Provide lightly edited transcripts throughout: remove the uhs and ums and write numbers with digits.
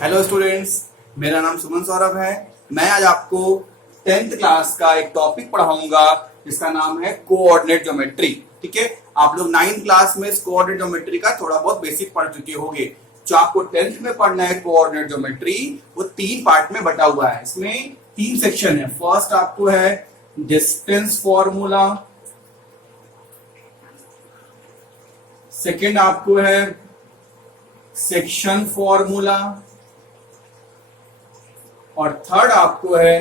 Hello students, मेरा नाम सुमन सौरभ है। मैं आज आपको 10th क्लास का एक टॉपिक पढ़ाऊंगा जिसका नाम है कोऑर्डिनेट ज्योमेट्री। ठीक है, आप लोग 9th क्लास में इस कोऑर्डिनेट ज्योमेट्री का थोड़ा बहुत बेसिक पढ़ चुके होंगे। जो आपको 10th में पढ़ना है कोऑर्डिनेट ज्योमेट्री, वो 3 पार्ट में बटा हुआ है। इसमें 3 सेक्शन है। फर्स्ट आपको है डिस्टेंस फॉर्मूला, सेकेंड आपको है सेक्शन फॉर्मूला, और थर्ड आपको है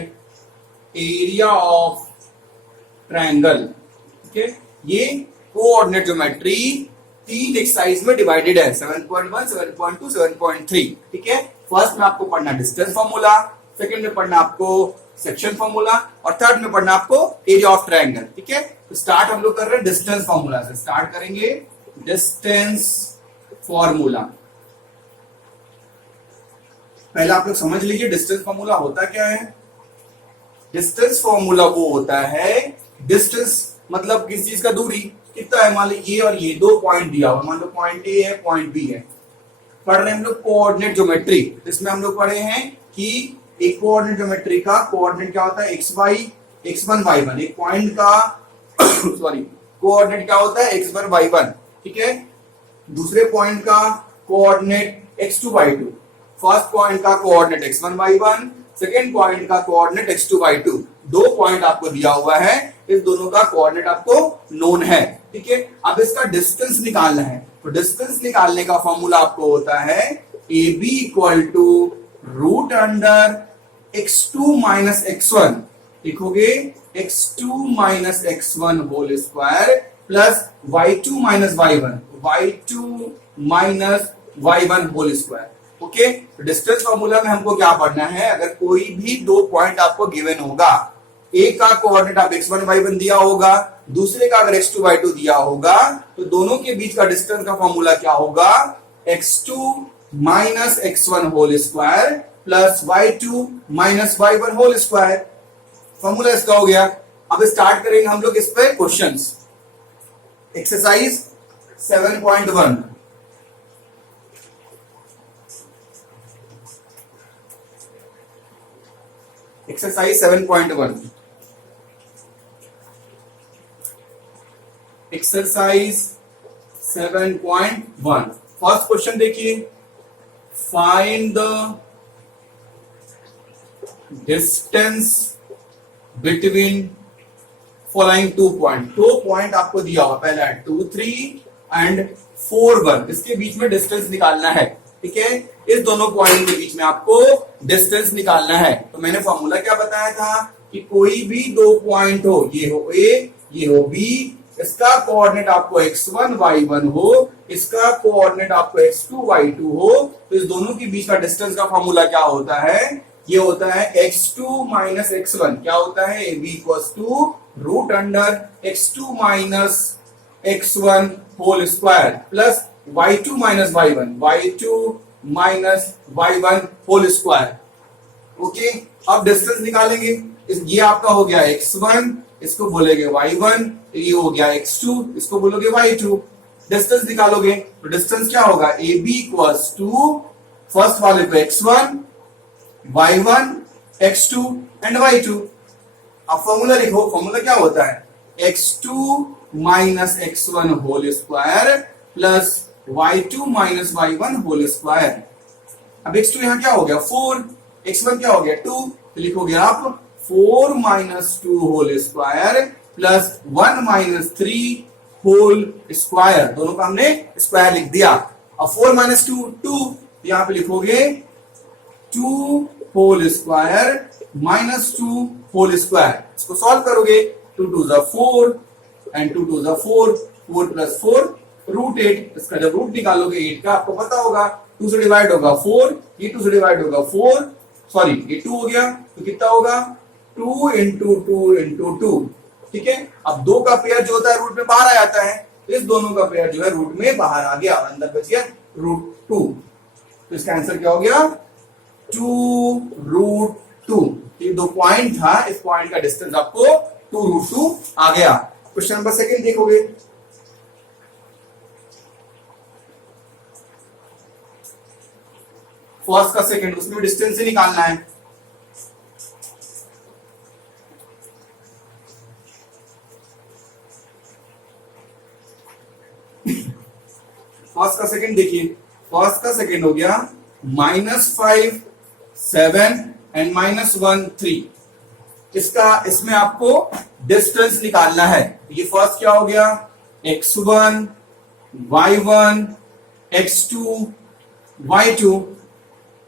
एरिया ऑफ ट्रायंगल। ठीक है, ये कोऑर्डिनेट ज्योमेट्री 3 एक्सरसाइज में डिवाइडेड है, 7.1, 7.2, 7.3। ठीक है, फर्स्ट में आपको पढ़ना डिस्टेंस फॉर्मूला, सेकंड में पढ़ना आपको सेक्शन फॉर्मूला, और थर्ड में पढ़ना आपको एरिया ऑफ ट्रायंगल। ठीक है, तो स्टार्ट हम लोग कर रहे हैं डिस्टेंस फॉर्मूला से। स्टार्ट करेंगे डिस्टेंस फॉर्मूला। पहले आप लोग समझ लीजिए डिस्टेंस फॉर्मूला होता क्या है। डिस्टेंस फॉर्मूला वो होता है, डिस्टेंस मतलब किसी चीज का दूरी कितना है। मान लो ये और ये 2 पॉइंट दिया हुआ, मान लो पॉइंट ए है, पॉइंट बी है। पढ़ रहे हैं हम लोग कोऑर्डिनेट ज्योमेट्री। इसमें हम लोग पढ़े हैं कि एक कोऑर्डिनेट ज्योमेट्री का कोऑर्डिनेट क्या होता है, एक्स वाई, x1 y1। एक पॉइंट का सॉरी कोऑर्डिनेट क्या होता है, x1 y1। ठीक है, दूसरे पॉइंट का coordinate x2 y2। First point का coordinate x1 y1, second point का कोऑर्डिनेट x2 y2। 2 पॉइंट आपको दिया हुआ है, इस दोनों का कोऑर्डिनेट आपको नोन है। ठीक है, अब इसका डिस्टेंस निकालना है। तो डिस्टेंस निकालने का फॉर्मूला आपको होता है AB equal to root under x2 minus x1। लिखोगे x2 minus x1 whole square plus y2 minus y1, y2 minus y1 whole square. Okay, तो डिस्टेंस फॉर्मूला में हमको क्या पढ़ना है, अगर कोई भी 2 पॉइंट आपको गिवन होगा, एक का कोऑर्डिनेट आप x1 y1 दिया होगा, दूसरे का अगर x2 y2 दिया होगा, तो दोनों के बीच का डिस्टेंस का फॉर्मूला क्या होगा, x2 minus x1 whole square plus y2 minus y1 whole square. Formula इसका हो गया। अब स्टार्ट करेंगे हम लोग इस पे questions. Exercise 7.1। Exercise 7.1। Exercise 7.1 first question देखिए, find the distance between following 2 point. 2 point आपको दिया हुआ, पहला है 2, 3 एंड 4, 1। इसके बीच में डिस्टेंस निकालना है। ठीक है, इस दोनों पॉइंट के बीच में आपको डिस्टेंस निकालना है। तो मैंने फॉर्मूला क्या बताया था कि कोई भी 2 पॉइंट हो, ये हो A, ये हो B, इसका कोऑर्डिनेट आपको x1 y1 हो, इसका कोऑर्डिनेट आपको x2 y2 हो, तो इस दोनों के बीच का डिस्टेंस का फॉर्मूला क्या होता है, ये होता है x2 माइनस x1। क्या होता है, AB equals to root under x2 minus x1 whole square plus y2 minus y1, y2 minus y1 whole square. Okay, अब डिस्टेंस निकालेंगे। ये आपका हो गया x1, इसको बोलेंगे y1, ये हो गया x2, इसको बोलोगे y2। डिस्टेंस निकालोगे तो डिस्टेंस क्या होगा, AB इक्वल्स टू फर्स्ट वाले को x1, y1, x2 and y2। अब फॉर्मूला लिखो। फॉर्मूला क्या होता है, x2 minus x1 whole square plus y2 minus y1 whole square. अब x2 यहां क्या हो गया 4, x1 क्या हो गया 2, तो लिखोगे आप 4 minus 2 whole square plus 1 minus 3 whole square. दोनों का हमने स्क्वायर लिख दिया। अब 4 माइनस 2 2, यहां पे लिखोगे 2 whole square minus 2 whole square. इसको सॉल्व करोगे, 2 2 जा 4 एंड 2 2 जा 4, 4 प्लस 4 रूट 8। इसका जब रूट निकालोगे 8 का, आपको पता होगा 2 से डिवाइड होगा 4, ये 2 से डिवाइड होगा 4, सॉरी ये 2 हो गया, तो कितना होगा 2 इंटू 2 इंटू 2। ठीक है, अब 2 का पेयर जो होता है रूट में बाहर आ जाता है, इस दोनों का पेयर जो है रूट में बाहर आ गया, अंदर बच गया रूट 2। तो इसका आंसर क्या हो गया 2 रूट 2। ये 2 पॉइंट था, इस पॉइंट का डिस्टेंस आपको 2 रूट 2 आ गया। क्वेश्चन नंबर सेकंड देखोगे, फर्स्ट का सेकंड, उसमें डिस्टेंस ही निकालना है। फर्स्ट का सेकंड देखिए, फर्स्ट का सेकंड हो गया -5 7 एंड -1 3। इसमें आपको डिस्टेंस निकालना है। ये फर्स्ट क्या हो गया, x1 y1 x2 y2।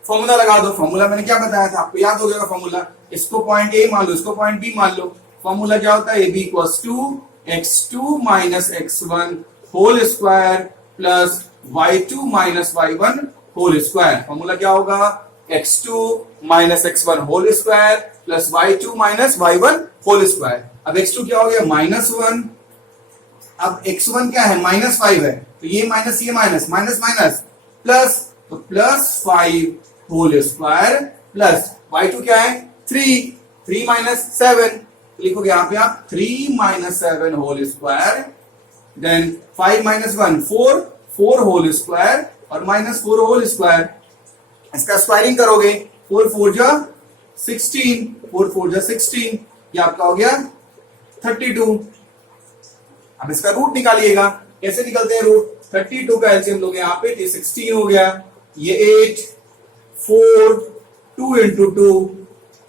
Formula लगा दो। फॉर्मूला मैंने क्या बताया था आपको, याद हो गया फॉर्मूला। इसको पॉइंट ए मान लो, इसको पॉइंट बी मान लो। फॉर्मूला क्या होता है, ab equals to x2 minus x1 whole square plus y2 minus y1 whole square. Formula क्या होगा, x2 minus x1 whole square plus y2 minus y1 whole square. अब x2 क्या हो गया, -1। अब x1 क्या है, -5 है, तो ये माइनस ये माइनस माइनस माइनस प्लस, तो +5 होल स्क्वायर प्लस y2 क्या है 3 माइनस 7, लिखोगे यहाँ पे आप 3 minus 7 whole square, then 5 minus 1 4 whole square और -4 होल स्क्वायर। इसका स्क्वायरिंग करोगे, 4 4 जा 16, 4 4 जा 16, ये आपका हो गया 32। अब इसका रूट निकालिएगा। कैसे निकलते हैं रूट, 32 का एलसीएम लोगे यहाँ पे, 16 हो गया, ये 8 4 2 इंटू 2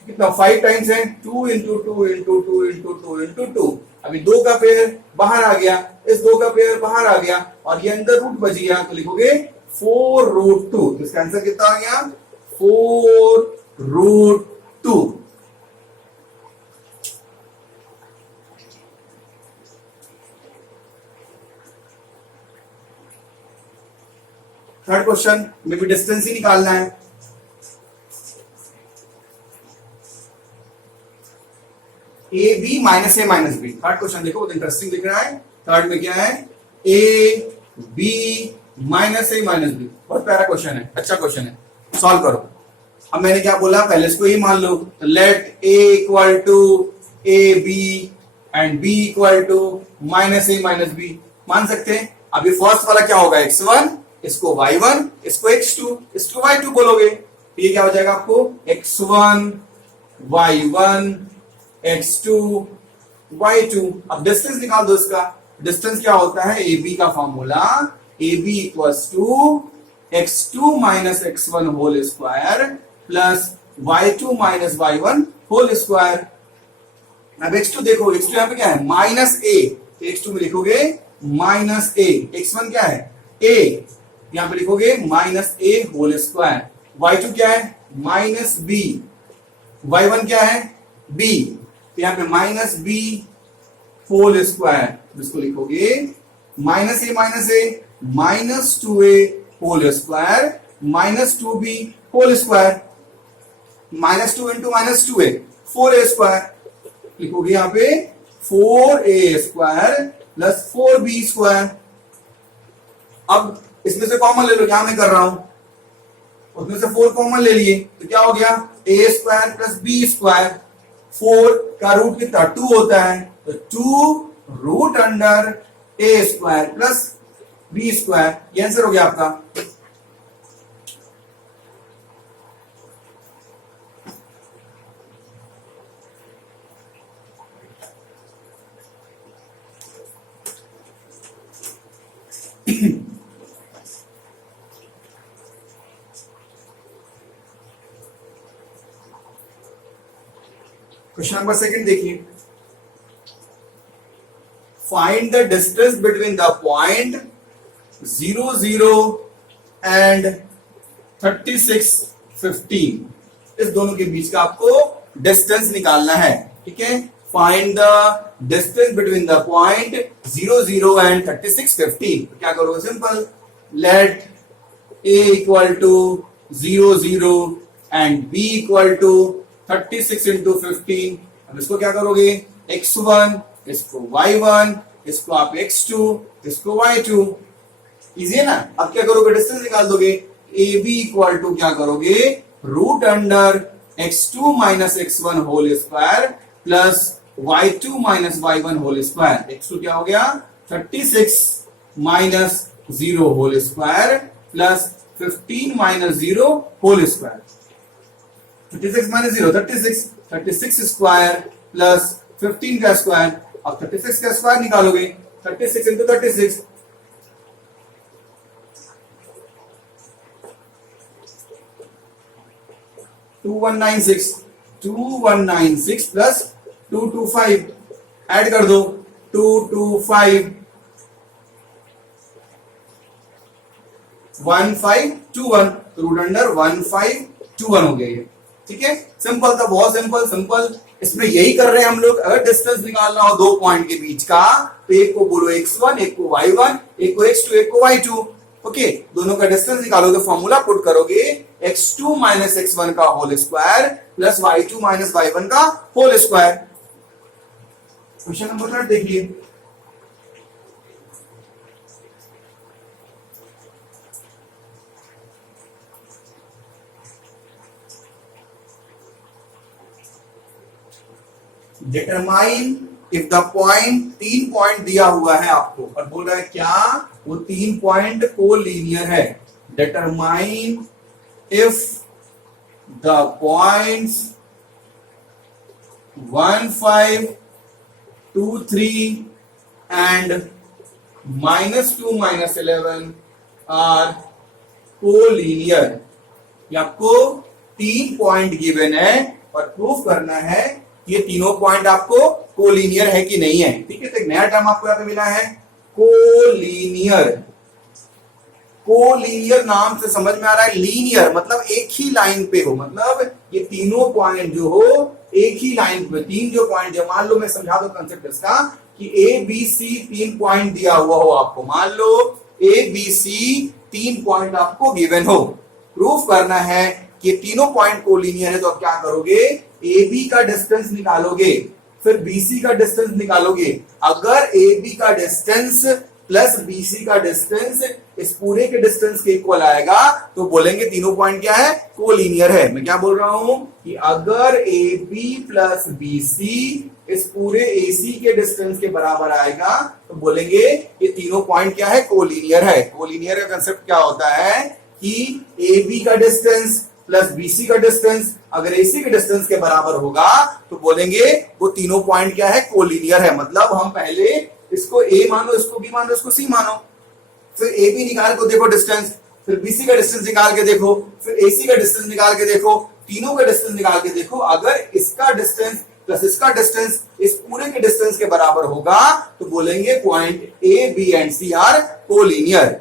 कितना 5 टाइम्स है, 2 इंटू 2 इंटू 2 इंटू 2 इंटू 2। अभी 2 का पेयर बाहर आ गया, इस 2 का पेयर बाहर आ गया और ये अंदर रूट बच गया, तो लिखोगे 4√2। तो इसका आंसर कितना आ गया, 4√2। थर्ड क्वेश्चन में भी डिस्टेंस ही निकालना है। A B minus A minus B. Third question देखो, बहुत इंटरेस्टिंग दिख रहा है। थर्ड में क्या है, A B minus A minus B. बहुत प्यारा क्वेश्चन है, अच्छा क्वेश्चन है, सॉल्व करो। अब मैंने क्या बोला, पहले इसको ही मान लो, तो let A equal to A B and B equal to minus A minus B. मान सकते हैं। अब ये फर्स्ट वाला क्या होगा, x1, इसको y1, इसको x2, इसको y2 बोलोगे, तो ये क्या हो जाएगा आपको, x1 y1 x2 y2। अब डिस्टेंस निकाल दो इसका। डिस्टेंस क्या होता है, AB का फॉर्मूला, AB equals to x2 minus x1 whole square plus y2 minus y1 whole square. अब x2 देखो, x2 यहाँ पे क्या है, -a, तो x2 में लिखोगे -a। x1 क्या है, a, यहां पे लिखोगे -a होल स्क्वायर। y2 क्या है, -b, y1 क्या है, b, तो यहां पे -b होल स्क्वायर, जिसको लिखोगे -a -2a whole square -2b whole square. -2 into -2a 4a square, लिखोगे यहां पे 4a square plus 4b square. अब इसमें से कॉमन ले लो, यहां मैं कर रहा हूं, उसमें से 4 कॉमन ले लिए, तो क्या हो गया, a square plus b square. 4 का रूट कितना 2 होता है, तो 2 root under a square plus b square. ये आंसर हो गया आपका। क्वेश्चन नंबर सेकंड देखिए, find the distance between the point 0 0 and 36 15। इस दोनों के बीच का आपको डिस्टेंस निकालना है, ठीक है। Find the distance between the point 0 0 and 36 15। तो क्या करोगे, simple, let a equal to 0 0 and b equal to 36 into 15। अब इसको क्या करोगे, x1, इसको y1, इसको आप x2, इसको y2। इजी है ना। अब क्या करोगे, डिस्टेंस निकाल दोगे। ab इक्वल टू क्या करोगे, root under x2 minus x1 whole square plus y2 minus y1 whole square. x2 क्या हो गया, 36 minus 0 whole square plus 15 minus 0 whole square, 56 minus 0 36, 36 square plus 15 का स्क्वायर। अब 36 का स्क्वायर निकालोगे, 36 इंटू 36, 2196, 2196 प्लस 225 ऐड कर दो, 225 1521, रूट अंडर 1521 हो गया ये। ठीक है, सिंपल था, बहुत सिंपल सिंपल। इसमें यही कर रहे हैं हम लोग। अगर डिस्टेंस निकालना हो दो पॉइंट के बीच का, तो एक को बोलो x1, एक को y1, एक को x2, एक को y2। ओके, दोनों का डिस्टेंस निकालोगे, फॉर्मूला पुट करोगे, x2 माइनस x1 का whole square plus y2 minus y1 का होल स्क्वायर। क्वेश्चन नंबर 3 देखिए, determine if the point, 3 point दिया हुआ है आपको और बोल रहा है क्या, वो 3 पॉइंट को लीनियर है। Determine if the points 1, 5, 2, 3 and -2, -11 are collinear. ये आपको 3 पॉइंट गिवन है और प्रूफ करना है ये तीनों पॉइंट आपको कोलीनियर है कि नहीं है। ठीक है, तो एक नया टर्म आपको यहां पे मिला है, कोलीनियर। कोलीनियर नाम से समझ में आ रहा है, लीनियर मतलब एक ही लाइन पे हो, मतलब ये तीनों पॉइंट जो हो एक ही लाइन पे, तीन जो पॉइंट जो, मान लो मैं समझा दो कंसेप्ट इसका कि ए बी सी 3 पॉइंट दिया हुआ हो आपको, मान लो ए बी सी 3 पॉइंट आपको गिवन हो, प्रूफ करना है कि तीनों पॉइंट कोलीनियर है। तो आप क्या करोगे, ए बी का डिस्टेंस निकालोगे, फिर बीसी का डिस्टेंस निकालोगे। अगर ए बी का डिस्टेंस प्लस बीसी का डिस्टेंस इस पूरे के डिस्टेंस के इक्वल आएगा तो बोलेंगे तीनों पॉइंट क्या है, कोलीनियर है। मैं क्या बोल रहा हूं कि अगर ए बी प्लस बीसी इस पूरे एसी के डिस्टेंस के बराबर आएगा तो बोलेंगे ये तीनों पॉइंट क्या है, कोलीनियर है। कोलीनियर का कंसेप्ट क्या होता है कि ए बी का डिस्टेंस प्लस बीसी का डिस्टेंस अगर एसी के डिस्टेंस के बराबर होगा तो बोलेंगे वो तीनों पॉइंट क्या है, कोलीनियर है। मतलब हम पहले इसको ए मानो, इसको बी मानो, इसको सी मानो, फिर ए बी निकाल को देखो डिस्टेंस, फिर बीसी का डिस्टेंस निकाल के देखो, फिर एसी का डिस्टेंस निकाल के देखो, तीनों का डिस्टेंस निकाल के देखो। अगर इसका डिस्टेंस प्लस इसका डिस्टेंस इस पूरे के डिस्टेंस के बराबर होगा तो बोलेंगे point A B and C are collinear.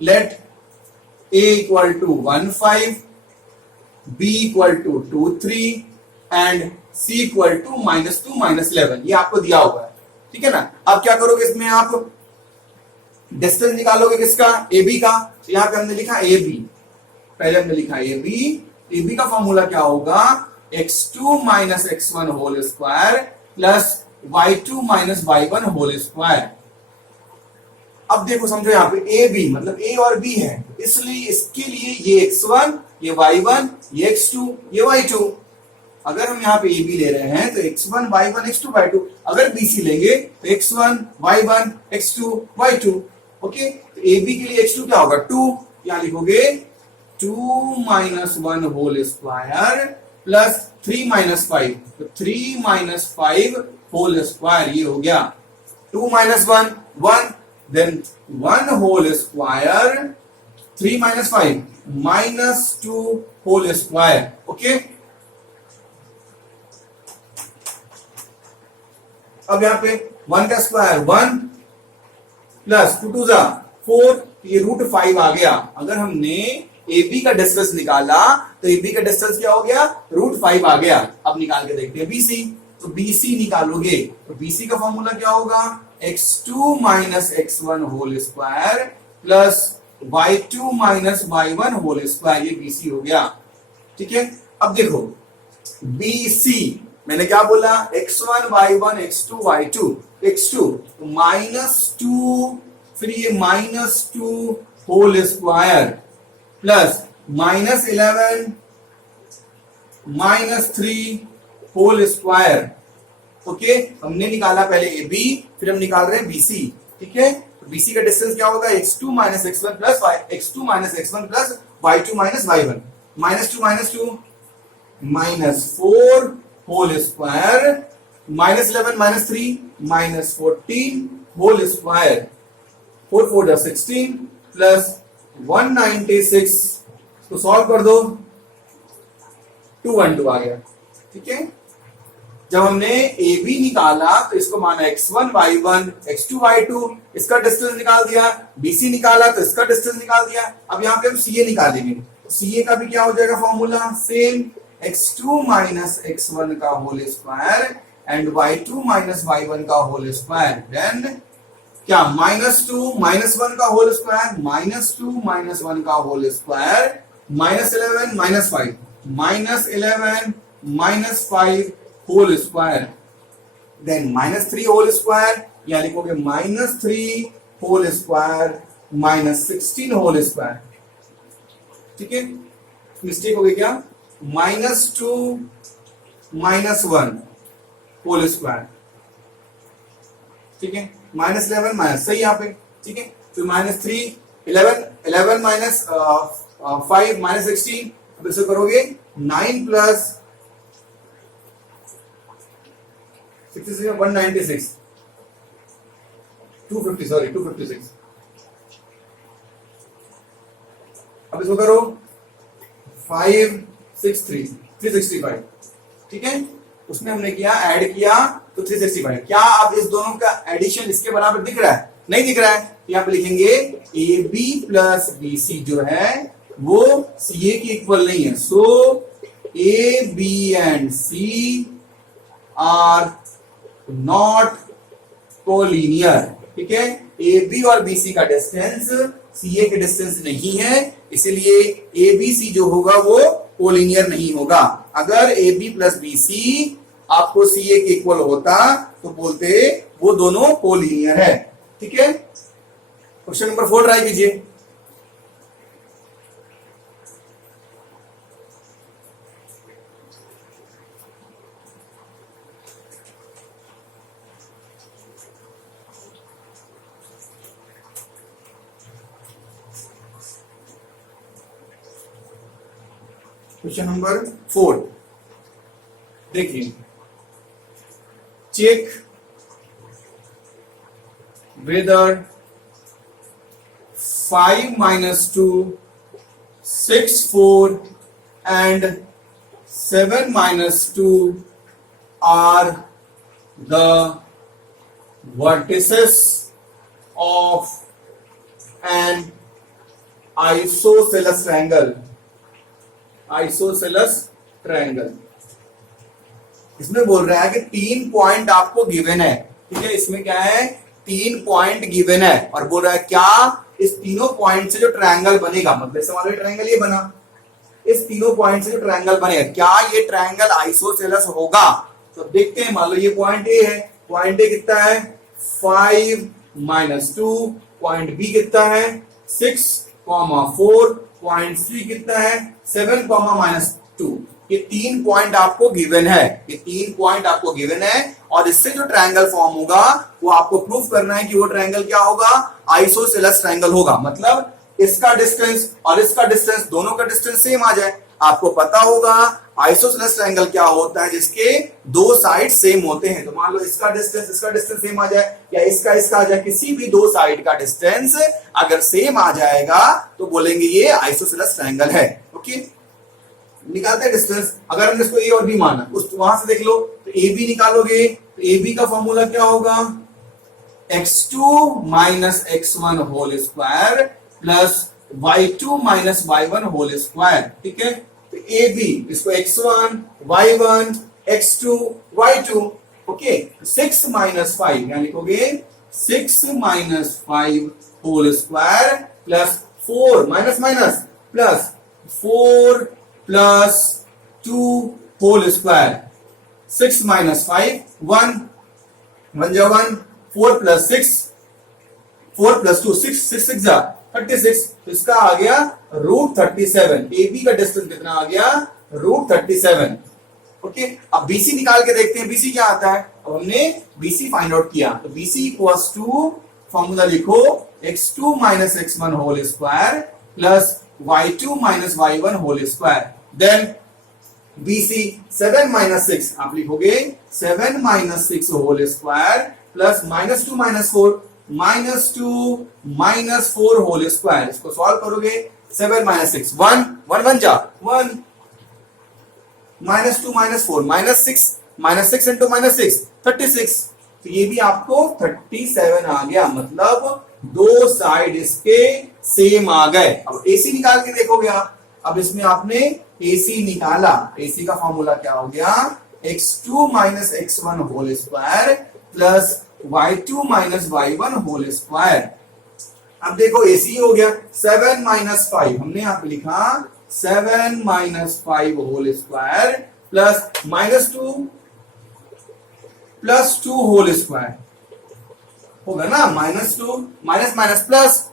Let A equal to 1, 5, b equal to 2, 3 and c equal to -2, -11। ये आपको दिया हुआ है, ठीक है ना। अब क्या करोगे, इसमें आप डिस्टेंस निकालोगे किसका, ए बी का। तो यहां पे हमने लिखा ए बी, पहले हमने लिखा ए बी का फॉर्मूला क्या होगा, x2 minus x1 whole square plus y2 minus y1 whole square. अब देखो समझो यहाँ पे ए बी मतलब ए और बी है, इसलिए इसके लिए ये x1, ये y1, ये x2, ये y2। अगर हम यहाँ पे ए बी ले रहे हैं तो x1, y1, x2, y2। अगर BC लेंगे तो x1, y1, x2, y2। Okay, तो ए बी के लिए x2 क्या होगा, 2। यहाँ लिखोगे 2 minus 1 whole square plus 3 minus 5, तो 3 माइनस 5 होल स्क्वायर, ये हो गया 2 minus 1, 1, then 1 whole square, 3 minus 5 -2 whole square. Okay, अब यहां पे 1 का स्क्वायर 1 प्लस 2 2 4, ये √5 आ गया। अगर हमने ए बी का डिस्टेंस निकाला तो ए बी का डिस्टेंस क्या हो गया, √5 आ गया। अब निकाल के देखते हैं बीसी, तो बीसी निकालोगे तो बीसी का फॉर्मूला क्या होगा, x2 minus x1 whole square plus y2 minus y1 whole square, ये बीसी हो गया। ठीक है, अब देखो बीसी मैंने क्या बोला, x1 y1 x2 y2, x2 तो -2, फिर ये -2 whole square plus -11 -3 whole square. Okay, हमने निकाला पहले ए बी, फिर हम निकाल रहे हैं बीसी। ठीक है, तो BC का डिस्टेंस क्या होगा, x2 minus x1 plus x2 minus x1 plus y2 minus y1, minus two -4 whole square -11 -3 -14 whole square, 4 4 16 plus 196, तो सॉल्व कर दो, 212 आ गया। ठीक है, जब हमने ए बी निकाला तो इसको माना x1 y1 x2 y2, इसका डिस्टेंस निकाल दिया, BC निकाला तो इसका डिस्टेंस निकाल दिया। अब यहाँ पे हम CA निकालेंगे, CA का भी क्या हो जाएगा formula, same x2 minus x1 का whole square and y2 minus y1 का होल स्क्वायर, देन क्या -2 -1 का होल स्क्वायर, -2 -1 का whole square, -11 -5 -11 -5 whole square, then -3 whole square, या लिखोगे -3 होल स्क्वायर -16 होल स्क्वायर। ठीक है, मिस्टेक हो गई क्या, -2 -1 होल स्क्वायर। ठीक है, -11 माइनस, सही यहाँ पे। ठीक है, तो -3 11 माइनस 5 -16, अब इसे करोगे 9 प्लस 66 196 250 सॉरी 256, अब इसको करो 5 6 3 365। ठीक है, उसमें हमने किया ऐड किया तो 365, क्या अब इस दोनों का एडिशन इसके बराबर दिख रहा है, नहीं दिख रहा है, यहां पे लिखेंगे A B plus B C जो है वो सी ए की इक्वल नहीं है, so A B and C are not collinear. ठीक है, ए बी और बी सी का डिस्टेंस सी ए के डिस्टेंस नहीं है, इसीलिए ए बी सी जो होगा वो कोलिनियर नहीं होगा। अगर A B plus B C आपको सी ए के इक्वल होता तो बोलते वो दोनों कोलिनियर है। ठीक है, क्वेश्चन नंबर 4 ट्राई कीजिए। क्वेश्चन नंबर 4 देखिए, check whether 5 minus 2 6 4 and 7 minus 2 are the vertices of an isosceles triangle। Isosceles triangle, इसमें बोल रहा है कि 3 पॉइंट आपको गिवन है। ठीक है, इसमें क्या है, 3 पॉइंट गिवन है और बोल रहा है क्या इस तीनों पॉइंट से जो ट्रायंगल बनेगा, मतलब हमारा ट्रायंगल ये बना, इस तीनों पॉइंट से जो ट्रायंगल बनेगा क्या ये ट्रायंगल आइसोसेलस होगा। तो देखते हैं, मान लो ये पॉइंट ए है, पॉइंट ए कितना है 5 - 2, पॉइंट बी कितना है 6, 4, पॉइंट सी कितना है 7, -2। ये 3 पॉइंट आपको गिवन है, ये 3 पॉइंट आपको गिवन है और इससे जो ट्रायंगल फॉर्म होगा वो आपको प्रूफ करना है कि वो ट्रायंगल क्या होगा, आइसोसेलस ट्रायंगल होगा। मतलब इसका डिस्टेंस और इसका डिस्टेंस दोनों का डिस्टेंस सेम आ जाए। आपको पता होगा आइसोसेलस ट्रायंगल क्या होता है, जिसके 2 साइड सेम होते हैं। तो मान लो इसका डिस्टेंस सेम आ जाए या इसका आ जाए, किसी भी 2 साइड का डिस्टेंस अगर सेम आ जाएगा तो बोलेंगे ये आइसोसेलस ट्रायंगल है। ओके, निकालते हैं डिस्टेंस। अगर हमने इसको ए और बी माना, उस वहां से देख लो, तो ए बी निकालोगे तो ए बी का फॉर्मूला क्या होगा, x2 minus x1 whole square plus y2 minus y1 whole square. ठीक है, तो ए बी इसको x1 y1 x2 y2। Okay, 6 - 5 यहाँ लिखोगे 6 - 5 whole square plus 4 minus plus 4 plus 2 whole square. 6 - 5 1 जा 1, 4 प्लस 6 4 प्लस 2 6 6 6 जा 36, तो इसका आ गया √37। ए बी का डिस्टेंस कितना आ गया, √37। ओके, अब BC निकाल के देखते हैं, BC क्या आता है। अब हमने BC फाइंड आउट किया, तो BC इक्वल्स टू फॉर्मूला लिखो, x2 minus x1 whole square plus y2 minus y1 whole square. Then BC 7 minus 6 आप लिखोगे 7 minus 6 whole square plus -2 minus 4 -2 minus 4 whole square. इसको सॉल्व करोगे 7 माइनस 6 1 1 1 जा 1 -2 minus 4 -6 into -6 36। तो ये भी आपको 37 आ गया, मतलब दो साइड इसके सेम आ गए। अब AC निकाल के देखोगे आप, अब इसमें आपने AC निकाला, AC का फॉर्मूला क्या हो गया, x2 minus x1 whole square plus y2 minus y1 whole square. अब देखो AC हो गया 7 माइनस 5, हमने यहां पे लिखा 7 minus 5 whole square plus -2 plus 2 whole square होगा ना, -2 माइनस माइनस प्लस।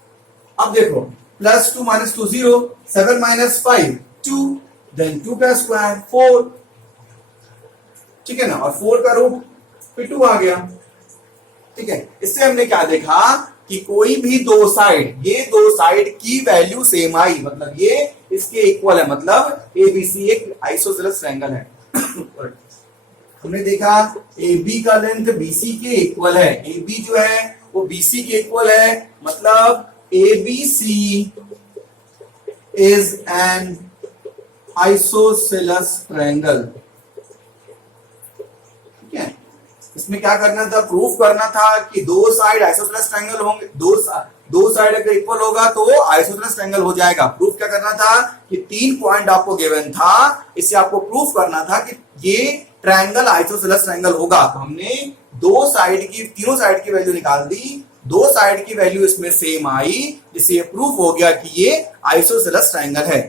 अब देखो +2 माइनस 2 0, 7 माइनस 5 2, देन 2 का स्क्वायर 4, ठीक है ना, और 4 का रूट फिर 2 आ गया। ठीक है, इससे हमने क्या देखा कि कोई भी दो साइड, ये दो साइड की वैल्यू सेम आई, मतलब ये इसके इक्वल है, मतलब ABC एक आइसोसेलेस ट्रायंगल है। हमने देखा AB का लेंथ BC के इक्वल है, AB जो है वो BC के इक्वल है, मतलब ABC is an isosceles triangle। ठीक है, इसमें क्या करना था, प्रूफ करना था कि दो साइड आइसोसेलेस ट्रायंगल होंगे, दो साइड अगर इक्वल होगा तो वो आइसोसेलेस ट्रायंगल हो जाएगा। प्रूफ क्या करना था कि 3 पॉइंट आपको गिवन था, इससे आपको प्रूफ करना था कि ये ट्रायंगल आइसोसेलेस ट्रायंगल होगा। तो हमने दो साइड की, तीनों साइड की वैल्यू निकाल दी, दो साइड की वैल्यू इसमें सेम आई, जिससे ये प्रूफ हो गया कि ये आइसोसेलेस ट्रायंगल है।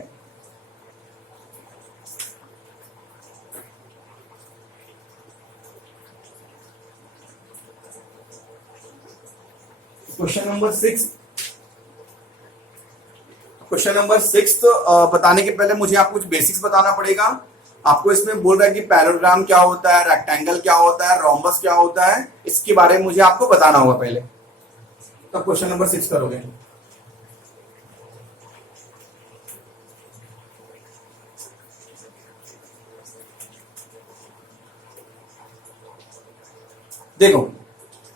क्वेश्चन नंबर 6, क्वेश्चन नंबर 6 बताने के पहले मुझे आपको कुछ बेसिक्स बताना पड़ेगा। आपको इसमें बोल रहा है कि पैराग्राम क्या होता है, रेक्टेंगल क्या होता है, रोम्बस क्या होता है, इसके बारे में मुझे आपको बताना होगा पहले, तो क्वेश्चन नंबर 6 करोगे। देखो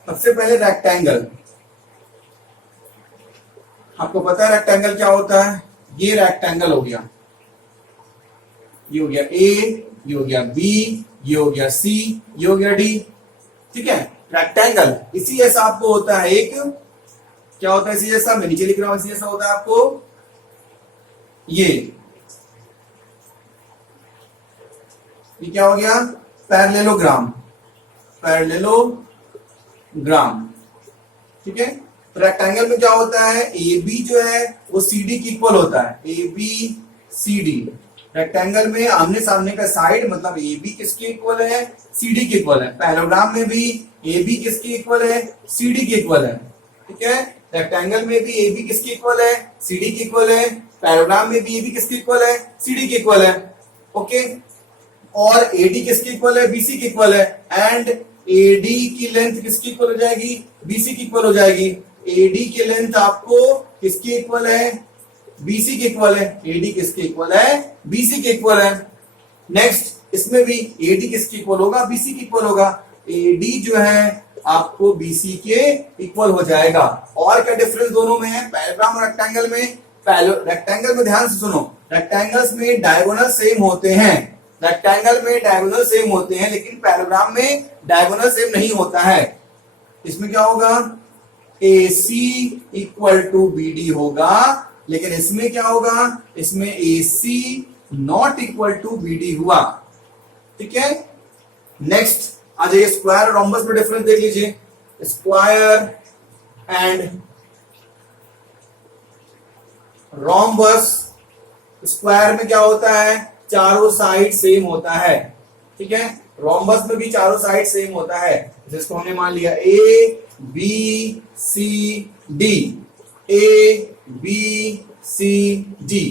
सबसे पहले रेक्टेंगल, आपको पता है रेक्टेंगल क्या होता है, ये रेक्टेंगल हो गया, ये हो गया A, ये हो गया B, ये हो गया C, ये हो गया D। ठीक है, रेक्टेंगल इसी जैसा आपको होता है, एक क्या होता है इसी जैसा, मैं नीचे लिख रहा हूं, इसी जैसा होता है आपको ये क्या हो गया, पैरेललोग्राम, पैरेललोग्राम। ठीक है, तो रेक्टेंगल में क्या होता है, AB जो है वो CD की इक्वल होता है, AB CD। रेक्टेंगल में आमने सामने का साइड, मतलब AB किसके इक्वल है, CD के इक्वल है। पैरेललोग्राम में भी AB किसके इक्वल है, CD के इक्वल है। ठीक है, रेक्टेंगल में भी AB किसके इक्वल है, CD के इक्वल है। पैरेललोग्राम में भी AB किसके इक्वल है, CD के इक्वल है। ओके, और AD किसके इक्वल है, BC के इक्वल है। एंड AD की लेंथ किसकी इक्वल हो जाएगी, BC की इक्वल हो जाएगी। AD की लेंथ आपको किसके इक्वल है, BC के इक्वल है। AD किसके इक्वल है, BC के इक्वल है। नेक्स्ट इसमें भी AD किसके इक्वल होगा, BC के इक्वल होगा। AD जो है आपको BC के इक्वल हो जाएगा। और क्या डिफरेंस दोनों में है, पैराग्राम और रेक्टेंगल में। रेक्टेंगल में ध्यान से सुनो, रेक्टेंगल्स में डायगोनल सेम होते हैं, रेक्टेंगल में डायगोनल सेम होते हैं, लेकिन पैराग्राम में डायगोनल सेम नहीं होता है। इसमें क्या होगा, AC इक्वल टू BD होगा, लेकिन इसमें क्या होगा, इसमें AC not equal to BD हुआ। ठीक है, नेक्स्ट आ जाइए, स्क्वायर और रोम्बस में डिफरेंस देख लीजिए। स्क्वायर एंड रोम्बस, स्क्वायर में क्या होता है, चारों साइड सेम होता है। ठीक है, रोम्बस में भी चारों साइड सेम होता है। जिसको हमने मान लिया A B C D, A B C D।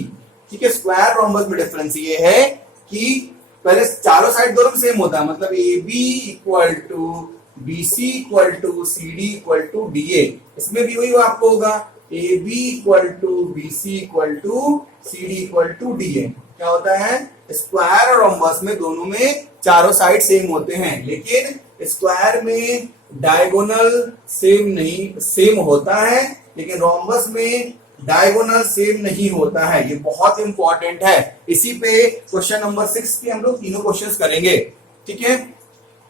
ठीक है, स्क्वायर रोम्बस में डिफरेंस ये है कि पहले चारों साइड दोनों में सेम होता है, मतलब AB equal to B C equal to C D equal to D A. इसमें भी वही आपको होगा A B equal to B C equal to C D equal to D A. क्या होता है, स्क्वायर और रोम्बस में दोनों में चारों साइड सेम होते हैं, लेकिन स्क्वायर में डायगोनल सेम होता है, लेकिन रोम्बस में डायगोनल सेम नहीं होता है। ये बहुत इंपॉर्टेंट है। इसी पे क्वेश्चन नंबर 6 के हम लोग तीनों क्वेश्चंस करेंगे। ठीक है,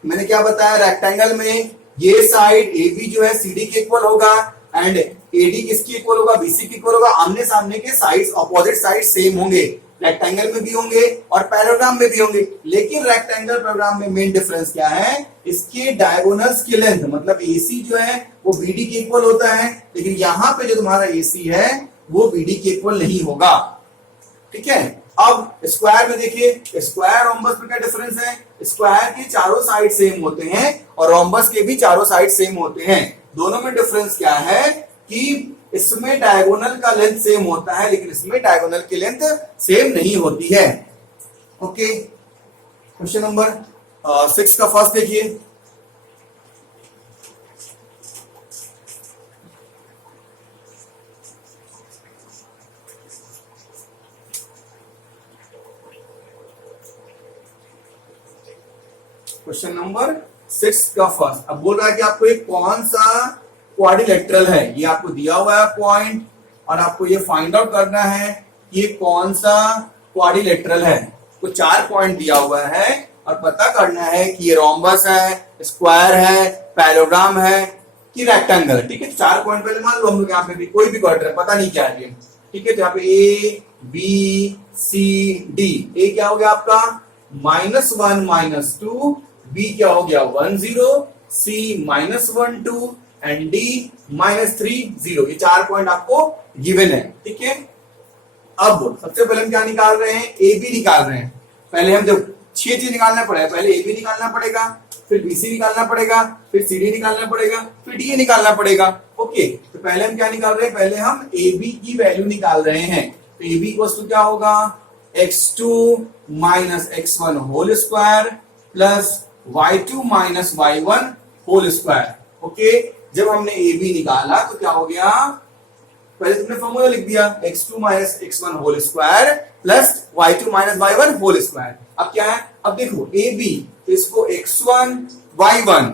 मैंने क्या बताया, रेक्टेंगल में ये साइड ए बी जो है सी डी के इक्वल होगा एंड ए डी किसकी इक्वल होगा, बी सी के इक्वल होगा। आमने सामने के साइड्स अपोजिट साइड सेम होंगे, रेक्टेंगल में भी होंगे और पैरेललोग्राम में भी होंगे। लेकिन रेक्टेंगल पैरेललोग्राम में मेन डिफरेंस क्या है, इसके डायगोनल्स की लेंथ, मतलब एसी जो है वो बीडी के इक्वल होता है, लेकिन यहां पे जो तुम्हारा एसी है वो बीडी के इक्वल नहीं होगा। ठीक है, अब स्क्वायर में देखिए, स्क्वायर रोम्बस में क्या डिफरेंस है, स्क्वायर के चारों साइड सेम होते हैं और रोम्बस के भी चारों साइड सेम होते हैं। दोनों में डिफरेंस क्या है कि इसमें डायगोनल का लेंथ सेम होता है, लेकिन इसमें डायगोनल की लेंथ सेम नहीं होती है। ओके, क्वेश्चन नंबर 6 का फर्स्ट देखिए। क्वेश्चन नंबर 6 का फर्स्ट, अब बोल रहा है कि आपको एक कौन सा क्वाड्रिलेटरल है, ये आपको दिया हुआ है पॉइंट और आपको ये फाइंड आउट करना है कि ये कौन सा क्वाड्रिलेटरल है। तो 4 पॉइंट दिया हुआ है और पता करना है कि ये रोम्बस है, स्क्वायर है, पैरेललोग्राम है कि रेक्टेंगल। ठीक है, 4 पॉइंट पहले मान लो हम लोग यहाँ पे भी कोई भी क्वाड्रिलेटरल पता नहीं क्या है। ठीक है, तो यहाँ पे ए बी सी डी, ए क्या हो गया आपका -1 -2, बी क्या हो गया 1 0, सी -1 2 एंड डी -3 0। ये 4 पॉइंट आपको गिवन है। ठीक है, अब सबसे पहले हम क्या निकाल रहे हैं, ए बी निकाल रहे हैं। पहले हम जब 6 चीज निकालना पड़ेगा, पहले ए बी निकालना पड़ेगा, फिर बी सी निकालना पड़ेगा, फिर सी डी निकालना पड़ेगा, फिर डी ए निकालना पड़ेगा। ओके, तो पहले हम क्या निकाल रहे हैं, पहले हम ए बी की वैल्यू निकाल रहे हैं। तो ए बी वस्तु क्या होगा, x2 - x1 whole square plus y2 - y1 whole square. Okay, जब हमने ए बी निकाला तो क्या हो गया, पहले तुमने फॉर्मूला लिख दिया x2 - x1 whole square plus y2 - y1 whole square. अब क्या है, अब देखो ए बी, तो इसको x1 y1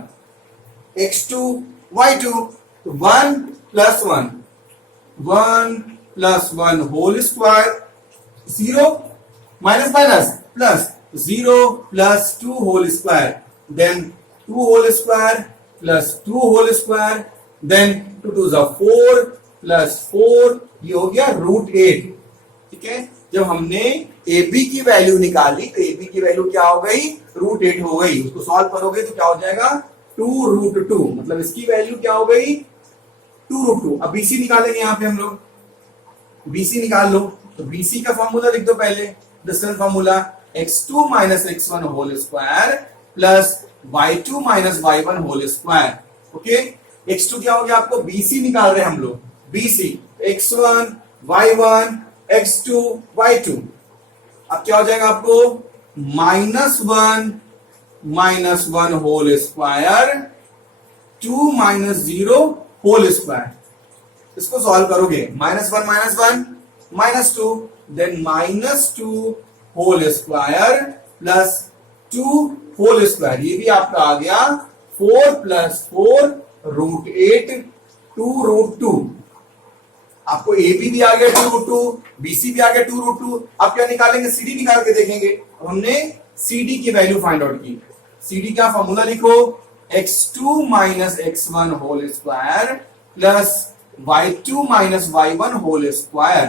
x2 y2, तो 1 + 1 1 + 1 whole square, 0 minus plus 0 + 2 whole square, then 2 whole square plus 2 whole square, then 2 2 4 plus 4, ये हो गया √8। ठीक है, जब हमने ए बी की वैल्यू निकाली तो ए बी की वैल्यू क्या हो गई, √8 हो गई। उसको सॉल्व करोगे तो क्या हो जाएगा 2√2, मतलब इसकी वैल्यू क्या हो गई 2√2। अब बीसी निकालेंगे, यहाँ पे हम लोग बीसी निकाल लो। तो बीसी का फॉर्मूला लिख दो पहले, distance formula x2 - x1 whole square plus y2 - y1 whole square. Okay, x2 क्या हो गया आपको, बीसी निकाल रहे हैं हम लोग, BC x1 y1 x2 y2। अब क्या हो जाएगा आपको -1 होल स्क्वायर 2 - 0 होल स्क्वायर। इसको सॉल्व करोगे -1 -2, then -2 whole square plus 2 whole square, ये भी आपका आ गया 4 + 4 √8 2√2। आपको ए बी भी आ गया 2√2, बीसी भी आ गया 2√2। अब क्या निकालेंगे, सी डी निकाल के देखेंगे। अब हमने सी डी की वैल्यू फाइंड आउट की। सी डी का फॉर्मूला लिखो, x2 - x1 whole square plus y2 - y1 whole square.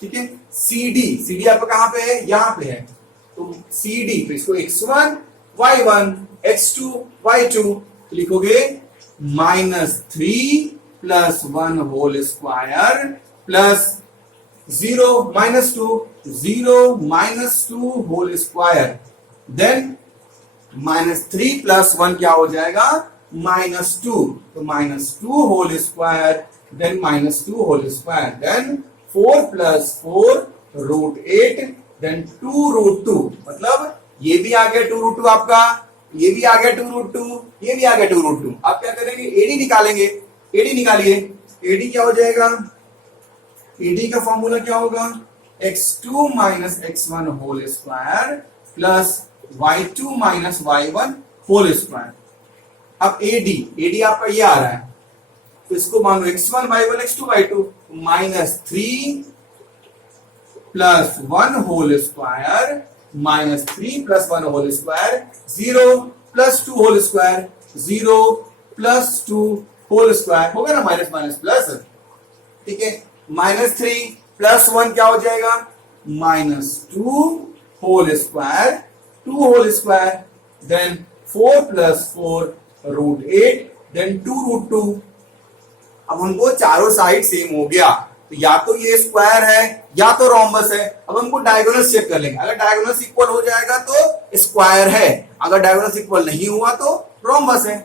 ठीक है, सी डी आपका कहां पे है, यहां पे है। तो सी डी, तो इसको x1 y1 x2 y2 तो लिखोगे -3 + 1 whole square plus 0 -2 whole square, then -3 + 1 क्या हो जाएगा -2, तो -2 whole square, then -2 whole square, then 4 + 4 √8, then 2√2, मतलब ये भी आ गया 2√2 आपका, ये भी आ गया 2√2, ये भी आ गया 2√2। अब क्या करेंगे, एडी निकालेंगे। एडी निकालिए। एडी क्या हो जाएगा, एडी का फॉर्मूला क्या होगा, x2 minus x1 whole square plus y2 minus y1 whole square. अब एडी, एडी आपका ये आ रहा है, तो इसको मान लो x1 y1 x2 y2 minus 3 plus 1 whole square minus 3 plus 1 whole square 0 plus 2 whole square 0 plus 2 whole square होगा ना, माइनस माइनस प्लस, ठीक है। माइनस 3 प्लस 1 क्या हो जाएगा, minus 2 whole square 2 whole square then 4 plus 4 √8 then 2√2। अब हमको चारों साइड सेम हो गया, तो या तो ये स्क्वायर है या तो रोम्बस है। अब हमको डायगोनल चेक कर लेंगे, अगर डायगोनल इक्वल हो जाएगा तो स्क्वायर है, अगर डायगोनल इक्वल नहीं हुआ तो रोम्बस है।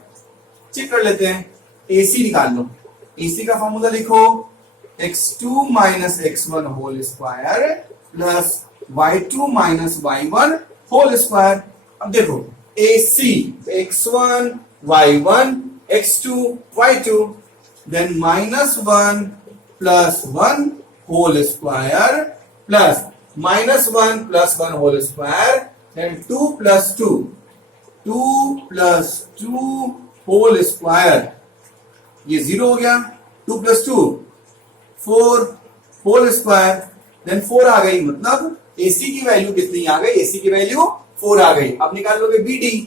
चेक कर लेते हैं, एसी निकाल लो। एसी का फॉर्मूला लिखो, x2 minus x1 whole square plus y2 minus y1 whole square. अब देखो AC x1 y1 x2 y2 then minus 1 plus 1 whole square plus minus 1 plus 1 whole square then 2 plus 2 2 plus 2 whole square, ये 0 हो गया, 2 plus 2 4 whole square then 4 आ गई, मतलब AC की value कितनी आ गई, एसी की वैल्यू 4 आ गई। अब निकाल लोगे बीडी,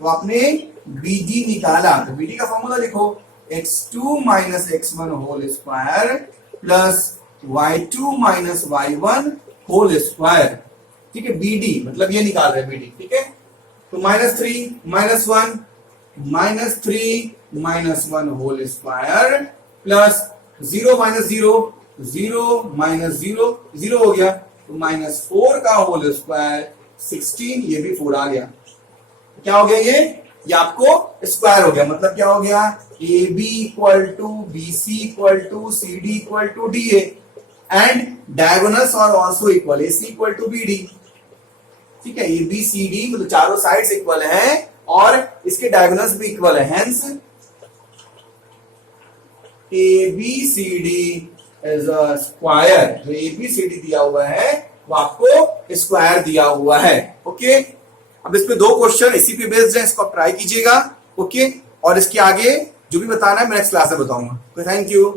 तो आपने बीडी निकाला, तो बीडी का फॉर्मूला लिखो, x2 minus x1 whole square plus y2 minus y1 whole square, ठीक है। बीडी मतलब ये निकाल रहे हैं बीडी, ठीक है। तो minus 3 minus 1 minus 3 minus 1 whole square plus 0 minus 0 0 minus 0 0 हो गया, तो माइनस 4 का होल स्क्वायर 16, ये भी 4 आ गया। क्या हो गया ये आपको स्क्वायर हो गया, मतलब क्या हो गया, A B equal to B C equal to C D equal to D A and diagonals are also equal, A C equal to B D, ठीक है। ए बी सी डी मतलब चारों साइड्स इक्वल हैं और इसके diagonals भी equal है, hence A B C D is a square. जो ए बी सी डी दिया हुआ है वो आपको स्क्वायर दिया हुआ है, ओके। अब इस पे 2 क्वेश्चन इसी पे बेस्ड है, इसको आप ट्राई कीजिएगा, ओके। और इसके आगे जो भी बताना है मैं नेक्स्ट क्लास में बताऊंगा। Thank you.